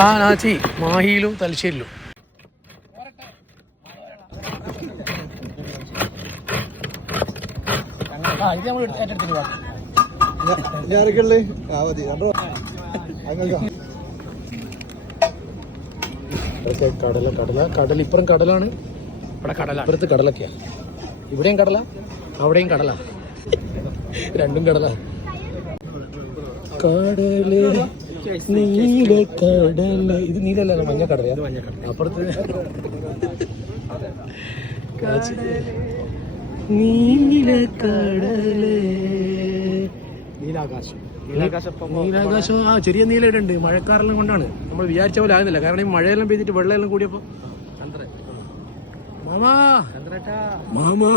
ആ നാച്ചി മാഹിയിലും തലശ്ശേരിയിലും. കടല കടല കടൽ ഇപ്പുറം കടലാണ്, ഇവിടെ കടല ഇപ്പുറത്ത് കടലൊക്കെയാ. ഇവിടെയും കടല അവിടെയും കടല, രണ്ടും കടല. കടല് നീല കടല്, ഇത് നീലല്ല മഞ്ഞ കടല. അപ്പുറത്ത് നീല കടല്, നീലാകാശം. നീലാകാശം ആ ചെറിയ നീലയിടുണ്ട്. മഴക്കാരെല്ലാം കൊണ്ടാണ്, നമ്മൾ വിചാരിച്ച പോലെ ആകുന്നില്ല. കാരണം ഈ മഴയെല്ലാം പെയ്തിട്ട് വെള്ളമെല്ലാം കൂടിയപ്പോ മാമാ മാമാ